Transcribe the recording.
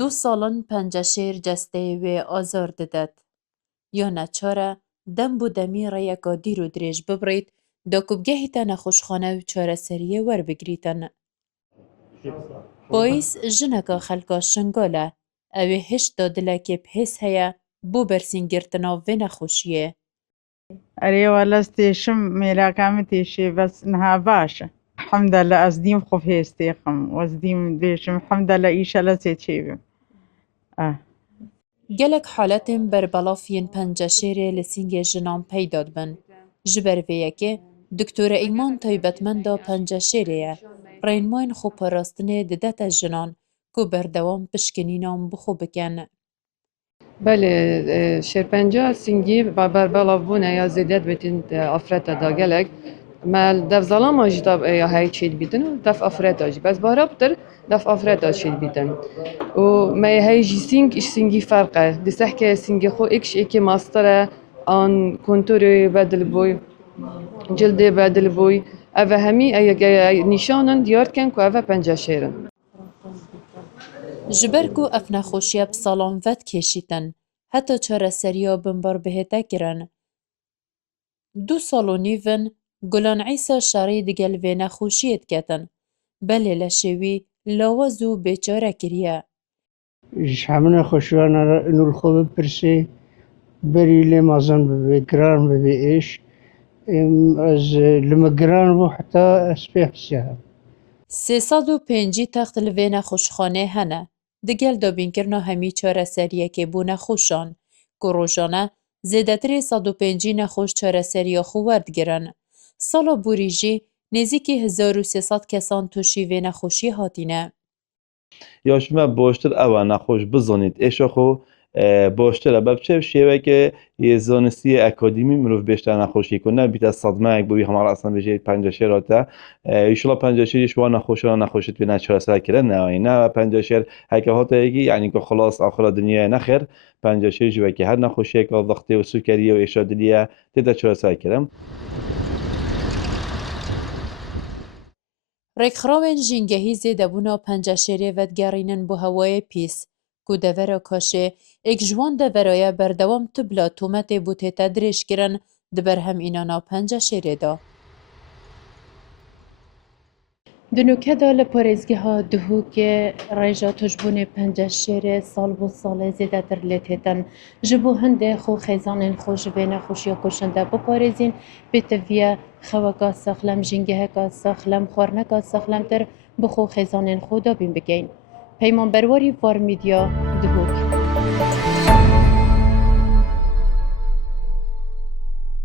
دو سالن پنجشیر جسته و آزار ددد. یا نچاره دم بو دمی را یکا دیر و دریج ببرید دا کبگهی تا نخوشخانه و چاره سریه ور بگریتن. باعث جنکا خلکا شنگاله اوی هشت دادله که بحث هیا بو برسین گرتنا و نخوشیه. أري والله استيشم ميلا كامتيشي بس إنها باشا الحمد لله أزديم خوف هيستيقم وأزديم بيشم الحمد لله إيشا لسيتشيبم گلک حالتیم بر بلافین پنجشیره لسینگ جنان پیداد بن. جبر ویکه دکتور ایمان تایبتمند پنجشیره رینماین خوب پراستنه ددت جنان کو بردوام پشکنینام بخو بکن. بله شرپنجه سینگی و بربلاف بونه یا زیادت بتین افراد دا گلک مال دف ظلام آجیب یا هایی چید بیدن و دف افراد آجیب بس بارا بتر دف افراد آجیب بیدن و ما هایی جی سینگ ایش سینگی فرقه دسته که سینگی خو ایکش ایکی ماستره آن کنتوری بدل بوی جلد بدل بوی اوه همی نشانن دیار کن که اوه پنجه شیرن جبر کو اف نخوشیه بسالان ود کشیتن حتی چاره سریا بمبار بهته گرن. 2 سال و نیون گلان عیسا شاری دگل و نخوشیت کتن. بله لشوی لاوازو بیچاره کریه. إيش حمنا خوشوانا إنه الخوب برسي بري لي مازن بجران بإيش از لما جران بو حتى أسبيح سيها 305 تخت لوین خوشخانه هنه. دگل دابین کرنا همی چاره سریه که بو نخوشان. گروژانه زیدتر 105 نخوش چاره سریه خوارد گرن. سالا بوریجی نزیکی 1300 کسان توشی و نخوشی هاتینه. یا شما باشتر اوه نخوش بزنید ایشا خو باشتر بچه شیوه که یه زانستی اکادمی مروف بیشتر نخوشی کنه بیت از صدمه اک بوی همه اصلا بجه پنجشیر آتا ایشالا پنجشیر شما نخوشت بینه چرا سر کرده نه نه پنجشیر هکه هاتا یکی یعنی که خلاص آخر دنیا نخیر پنجشیر جوه که هر نخوشی که ضغطی و سکری و ایشا دلیه دیده چرا سر کرده رکخراوین جینگهی زیده بونا پنجشیری ودگرینن بو هوای پیس. کو دورا کاشه ایک جوان دورای بردوام تبلا تومت بوته تدریش گرن دبر هم اینانا پنجشیری دا. دنوکه دا لپارزگی ها دهو که ریجا تجبون پنجشیر سال بو سال زیده تر لیتیتن جبو هنده خو خیزانین خو جبین خوشی کشنده بپارزین بیتویه خواکا سخلم جنگه کا سخلم خورنکا سخلم تر بخو خیزانین خو دا بین بگین. پیمان برواری وار میدیا دهو